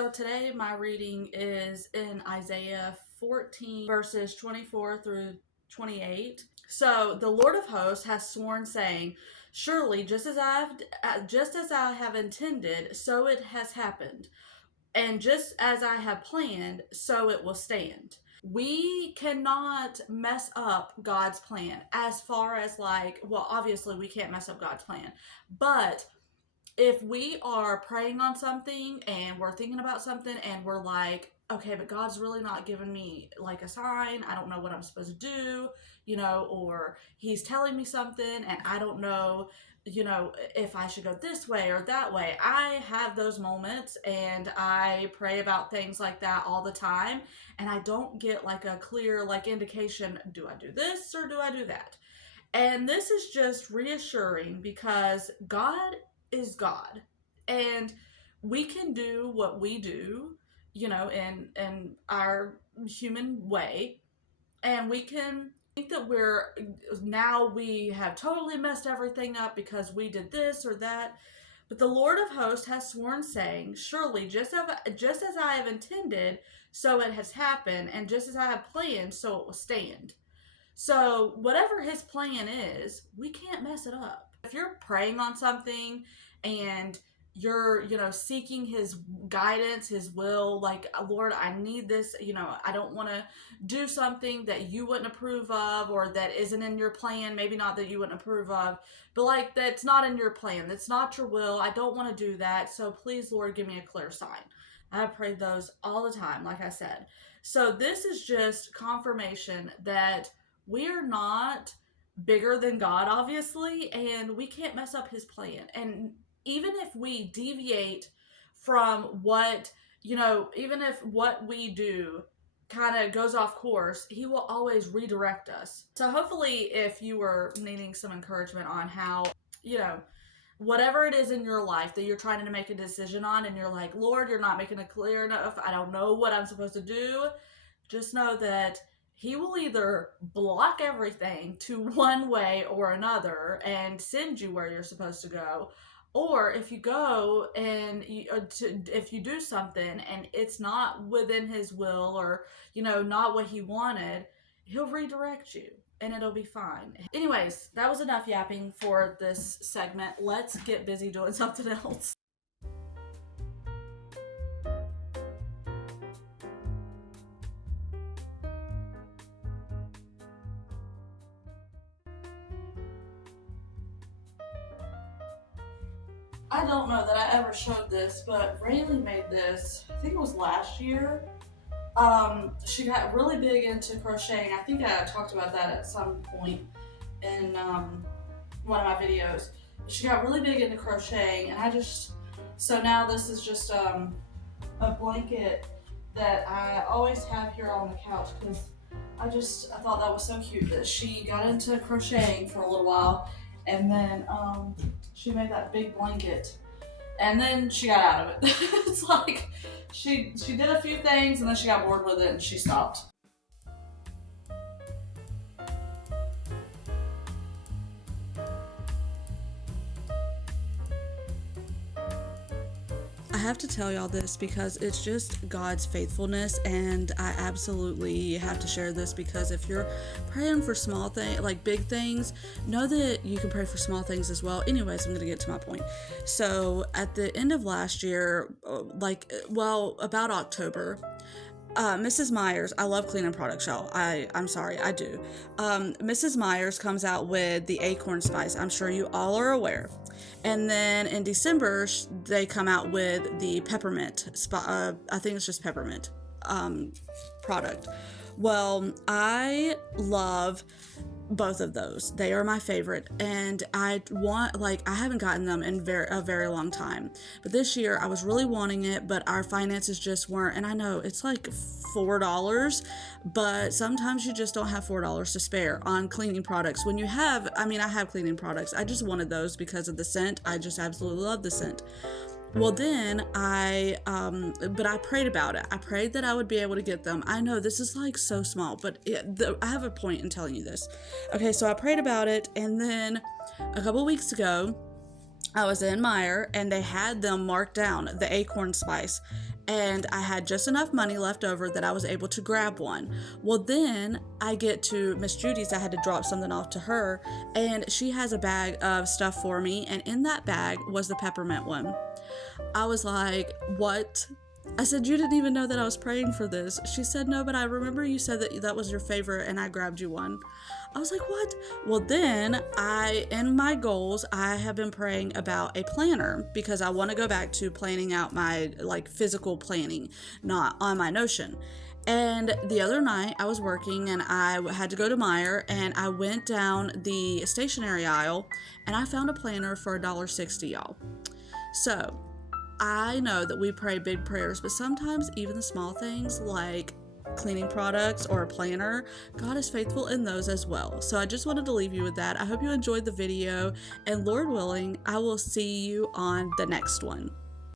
So today my reading is in Isaiah 14 verses 24 through 28. So the Lord of hosts has sworn, saying, "Surely, just as I have intended, so it has happened, and just as I have planned, so it will stand." We cannot mess up God's plan as far as obviously we can't mess up God's plan, but if we are praying on something and we're thinking about something and we're like, okay, but God's really not giving me like a sign, I don't know what I'm supposed to do, or he's telling me something and I don't know, if I should go this way or that way. I have those moments and I pray about things like that all the time, and I don't get like a clear indication, do I do this or do I do that? And this is just reassuring because God is God. And we can do what we do, in our human way. And we can think that we have totally messed everything up because we did this or that. But the Lord of hosts has sworn, saying, "Surely, just as I have intended, so it has happened, and just as I have planned, so it will stand." So whatever his plan is, we can't mess it up. If you're praying on something and you're, seeking his guidance, his will, like, Lord, I need this, I don't want to do something that you wouldn't approve of or that isn't in your plan. Maybe not that you wouldn't approve of, but that's not in your plan. That's not your will. I don't want to do that. So please, Lord, give me a clear sign. I pray those all the time, like I said. So this is just confirmation that we are not bigger than God, obviously, and we can't mess up his plan. And even if we deviate from even if what we do kind of goes off course, he will always redirect us. So hopefully, if you were needing some encouragement on how, whatever it is in your life that you're trying to make a decision on and you're like, Lord, you're not making it clear enough, I don't know what I'm supposed to do, just know that he will either block everything to one way or another and send you where you're supposed to go. Or if you go and if you do something and it's not within his will or, not what he wanted, he'll redirect you and it'll be fine. Anyways, that was enough yapping for this segment. Let's get busy doing something else. I don't know that I ever showed this, but Raylynn made this, I think it was last year. She got really big into crocheting. I think I talked about that at some point in one of my videos. She got really big into crocheting, and so now this is just a blanket that I always have here on the couch because I thought that was so cute that she got into crocheting for a little while, and then she made that big blanket, and then she got out of it. It's like she did a few things and then she got bored with it and she stopped. I have to tell y'all this because it's just God's faithfulness, and I absolutely have to share this because if you're praying for small things, like big things, know that you can pray for small things as well. Anyways, I'm going to get to my point. So at the end of last year, about October, Mrs. Myers, I love cleaning products, y'all. I'm sorry, I do. Mrs. Myers comes out with the acorn spice. I'm sure you all are aware. And then in December, they come out with the peppermint, I think it's just peppermint, product. Well, I love both of those. They are my favorite, and I haven't gotten them in a very long time, but this year I was really wanting it, but our finances just weren't, and I know it's like $4, but sometimes you just don't have $4 to spare on cleaning products. When you have, I have cleaning products, I just wanted those because of the scent. I just absolutely love the scent. Well, then I prayed about it. I prayed that I would be able to get them. I know this is like so small, but I have a point in telling you this. Okay, so I prayed about it, and then a couple weeks ago, I was in Meijer, and they had them marked down, the acorn spice. and I had just enough money left over that I was able to grab one. Well, then I get to Miss Judy's. I had to drop something off to her, and she has a bag of stuff for me, and in that bag was the peppermint one. I was like, what? I said, you didn't even know that I was praying for this. She said, no, but I remember you said that was your favorite, and I grabbed you one. I was like, what? Well, then in my goals, I have been praying about a planner because I want to go back to planning out my physical planning, not on my Notion. And the other night I was working and I had to go to Meijer, and I went down the stationery aisle and I found a planner for $1.60, y'all. So I know that we pray big prayers, but sometimes even the small things like cleaning products or a planner, God is faithful in those as well. So I just wanted to leave you with that. I hope you enjoyed the video, and Lord willing, I will see you on the next one.